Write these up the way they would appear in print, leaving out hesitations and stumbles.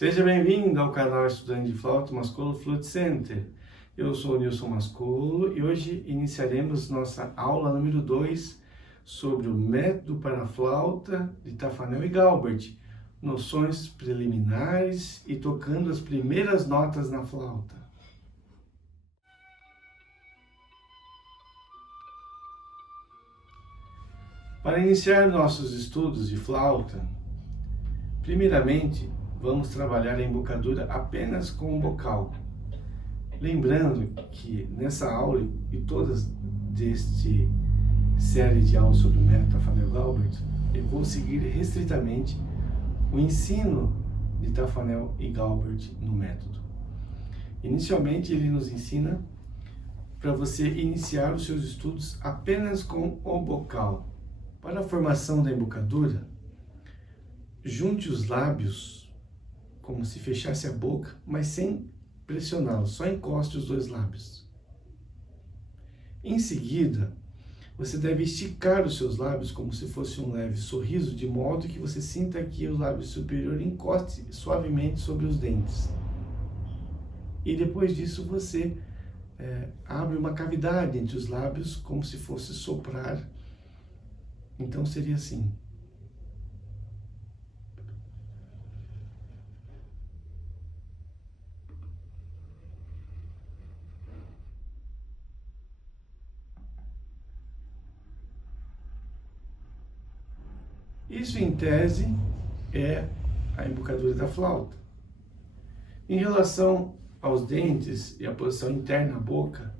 Seja bem-vindo ao canal Estudante de Flauta Mascolo Flute Center. Eu sou o Nilson Mascolo e hoje iniciaremos nossa aula número 2 sobre o método para a flauta de Tafanel e Galbert, noções preliminares e tocando as primeiras notas na flauta. Para iniciar nossos estudos de flauta, primeiramente vamos trabalhar a embocadura apenas com o bocal. Lembrando que nessa aula e todas deste série de aulas sobre o método Tafanel e Galbert, eu vou seguir restritamente o ensino de Tafanel e Galbert no método. Inicialmente ele nos ensina para você iniciar os seus estudos apenas com o bocal. Para a formação da embocadura, junte os lábios como se fechasse a boca, mas sem pressioná-los, só encoste os dois lábios. Em seguida, você deve esticar os seus lábios como se fosse um leve sorriso, de modo que você sinta que o lábio superior encoste suavemente sobre os dentes. E depois disso você abre uma cavidade entre os lábios como se fosse soprar. Então seria assim. Isso, em tese, é a embocadura da flauta. Em relação aos dentes e a posição interna da boca,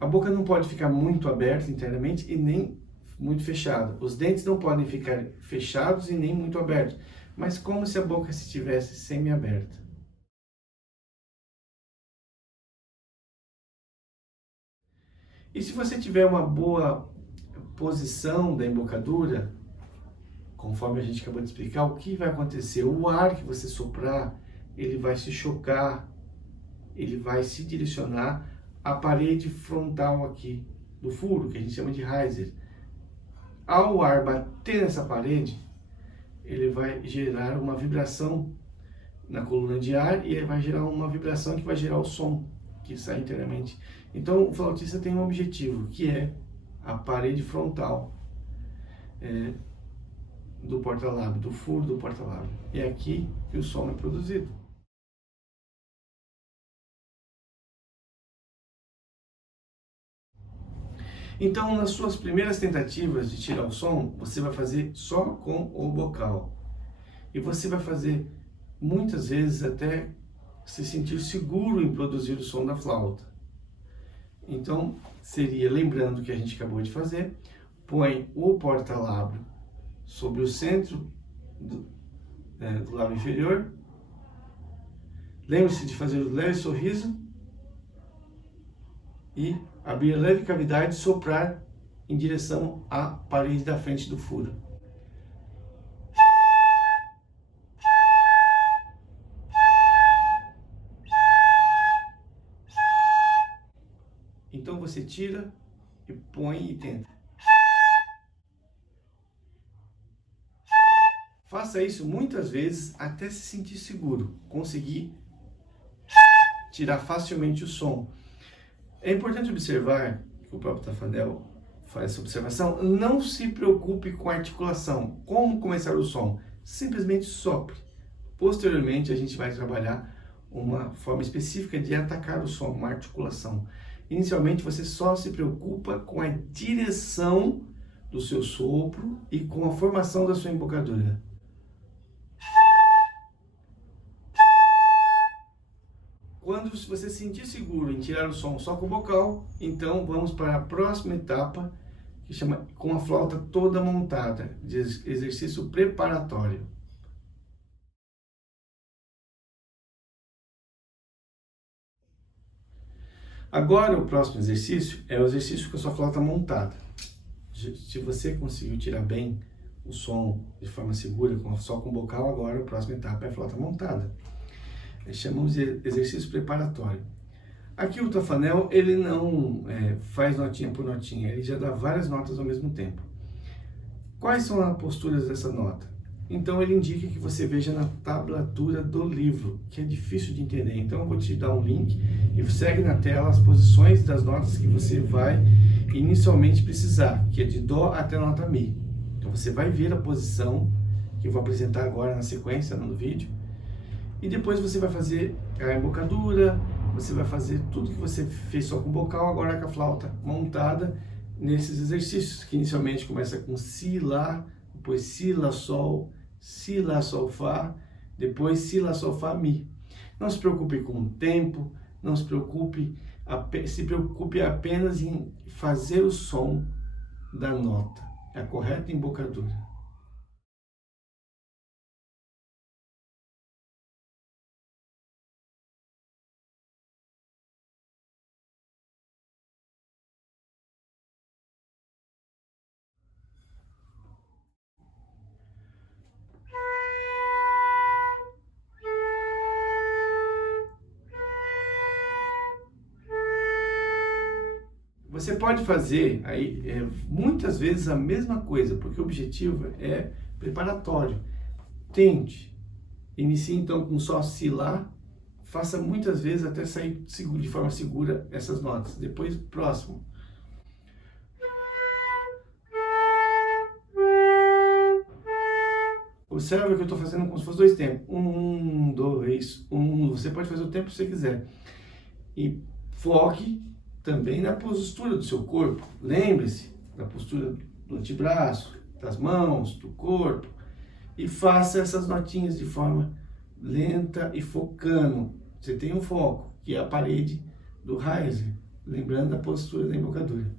a boca não pode ficar muito aberta internamente e nem muito fechada. Os dentes não podem ficar fechados e nem muito abertos, mas como se a boca estivesse semi-aberta. E se você tiver uma boa posição da embocadura, conforme a gente acabou de explicar, o que vai acontecer? O ar que você soprar, ele vai se chocar, ele vai se direcionar à parede frontal aqui do furo, que a gente chama de riser. Ao o ar bater nessa parede, ele vai gerar uma vibração na coluna de ar e vai gerar uma vibração que vai gerar o som que sai internamente. Então o flautista tem um objetivo, que é a parede frontal do porta-lábio, do furo do porta-lábio. É aqui que o som é produzido. Então, nas suas primeiras tentativas de tirar o som, você vai fazer só com o bocal. E você vai fazer muitas vezes até se sentir seguro em produzir o som da flauta. Então, seria, lembrando que a gente acabou de fazer, põe o porta-lábio sobre o centro do lábio inferior. Lembre-se de fazer o leve sorriso e abrir a leve cavidade e soprar em direção à parede da frente do furo. Então você tira e põe e tenta. Faça isso muitas vezes até se sentir seguro, conseguir tirar facilmente o som. É importante observar, que o próprio Tafanel faz essa observação, não se preocupe com a articulação. Como começar o som? Simplesmente sopre. Posteriormente a gente vai trabalhar uma forma específica de atacar o som, uma articulação. Inicialmente você só se preocupa com a direção do seu sopro e com a formação da sua embocadura. Quando você se sentir seguro em tirar o som só com o bocal, então vamos para a próxima etapa, que chama com a flauta toda montada, de exercício preparatório. Agora o próximo exercício é o exercício com a sua flauta montada. Se você conseguiu tirar bem o som de forma segura só com o bocal, agora a próxima etapa é a flauta montada. Chamamos de exercício preparatório. Aqui o Tafanel, ele não faz notinha por notinha, ele já dá várias notas ao mesmo tempo. Quais são as posturas dessa nota? Então ele indica que você veja na tablatura do livro, que é difícil de entender. Então eu vou te dar um link e segue na tela as posições das notas que você vai inicialmente precisar, que é de Dó até nota Mi. Então você vai ver a posição que eu vou apresentar agora na sequência no vídeo. E depois você vai fazer a embocadura, você vai fazer tudo que você fez só com o bocal, agora com a flauta montada nesses exercícios, que inicialmente começa com Si, Lá, depois Si, Lá, Sol, Si, Lá, Sol, Fá, depois Si, Lá, Sol, Fá, Mi. Não se preocupe com o tempo, não se preocupe, se preocupe apenas em fazer o som da nota, a correta embocadura. Você pode fazer aí muitas vezes a mesma coisa, porque o objetivo é preparatório. Tente, inicie então com só Si, Lá, faça muitas vezes até sair de forma segura essas notas. Depois, próximo. Observa que eu estou fazendo como se fosse dois tempos. 1, 2, 1. Você pode fazer o tempo que você quiser. E foque também na postura do seu corpo. Lembre-se da postura do antebraço, das mãos, do corpo. E faça essas notinhas de forma lenta e focando. Você tem um foco, que é a parede do riser. Lembrando da postura da embocadura.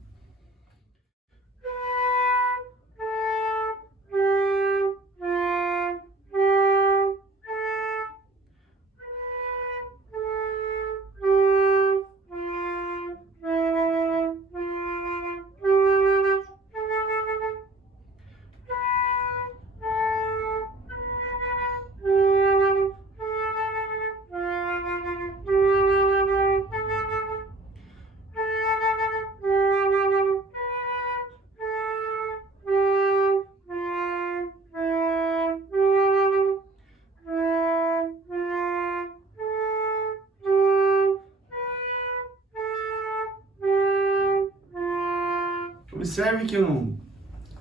Observe que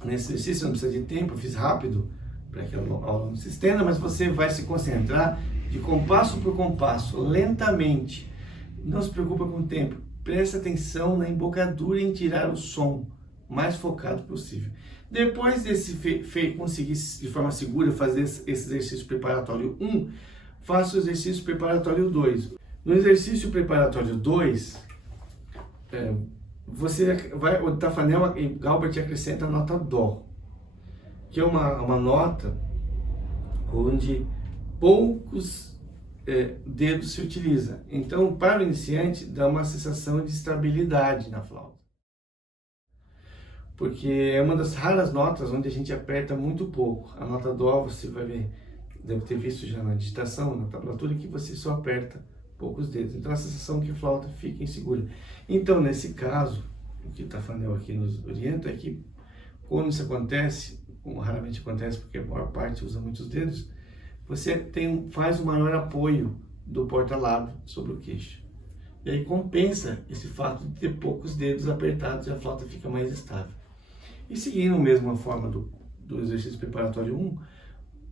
nesse exercício não precisa de tempo, eu fiz rápido para que a aula não se estenda, mas você vai se concentrar de compasso por compasso, lentamente. Não se preocupa com o tempo, preste atenção na embocadura e em tirar o som mais focado possível. Depois desse conseguir de forma segura fazer esse exercício preparatório 1, faça o exercício preparatório 2. No exercício preparatório 2, o Tafanel e Galbert acrescenta a nota Dó, que é uma nota onde poucos dedos se utiliza. Então, para o iniciante, dá uma sensação de estabilidade na flauta. Porque é uma das raras notas onde a gente aperta muito pouco. A nota Dó, você vai ver, deve ter visto já na digitação, na tablatura, que você só aperta poucos dedos. Então, a sensação que a flauta fica insegura. Então, nesse caso, o que o Tafanel aqui nos orienta é que quando isso acontece, como raramente acontece porque a maior parte usa muitos dedos, você faz um maior apoio do porta-lábio sobre o queixo. E aí compensa esse fato de ter poucos dedos apertados e a flauta fica mais estável. E seguindo a mesma forma do exercício preparatório 1,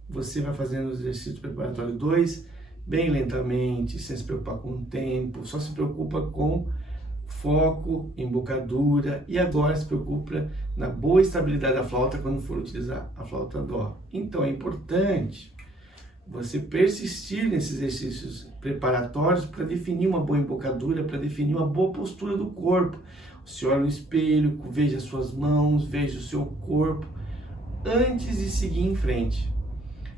você vai fazendo o exercício preparatório 2 bem lentamente, sem se preocupar com o tempo, só se preocupa com foco, embocadura e agora se preocupa na boa estabilidade da flauta quando for utilizar a flauta Dó. Então é importante você persistir nesses exercícios preparatórios para definir uma boa embocadura, para definir uma boa postura do corpo. Você olha no espelho, veja as suas mãos, veja o seu corpo, antes de seguir em frente.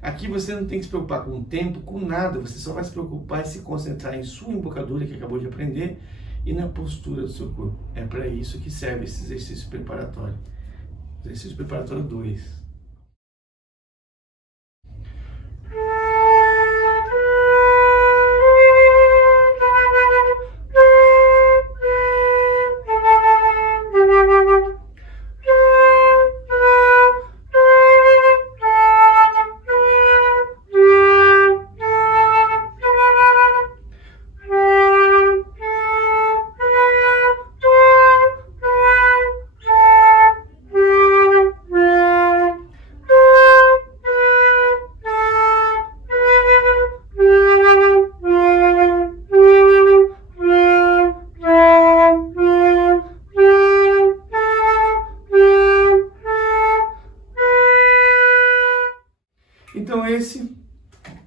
Aqui você não tem que se preocupar com o tempo, com nada, você só vai se preocupar e se concentrar em sua embocadura, que acabou de aprender, e na postura do seu corpo. É para isso que serve esse exercício preparatório. Exercício preparatório 2.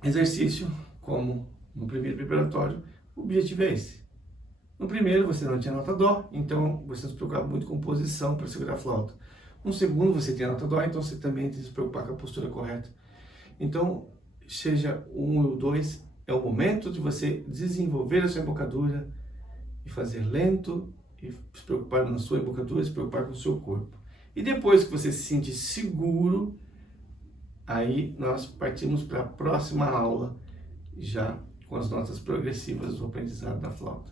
exercício, como no primeiro preparatório, o objetivo é esse. No primeiro você não tinha nota dó, então você não se preocupava muito com posição para segurar a flauta. No segundo você tem a nota dó, então você também tem que se preocupar com a postura correta. Então, seja o 1 ou o 2, é o momento de você desenvolver a sua embocadura e fazer lento, e se preocupar na sua embocadura, se preocupar com o seu corpo. E depois que você se sentir seguro, aí nós partimos para a próxima aula, já com as notas progressivas do aprendizado da flauta.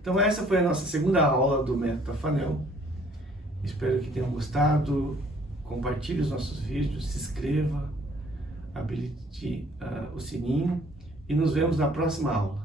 Então essa foi a nossa segunda aula do método Afanel. Espero que tenham gostado. Compartilhe os nossos vídeos, se inscreva, habilite o sininho e nos vemos na próxima aula.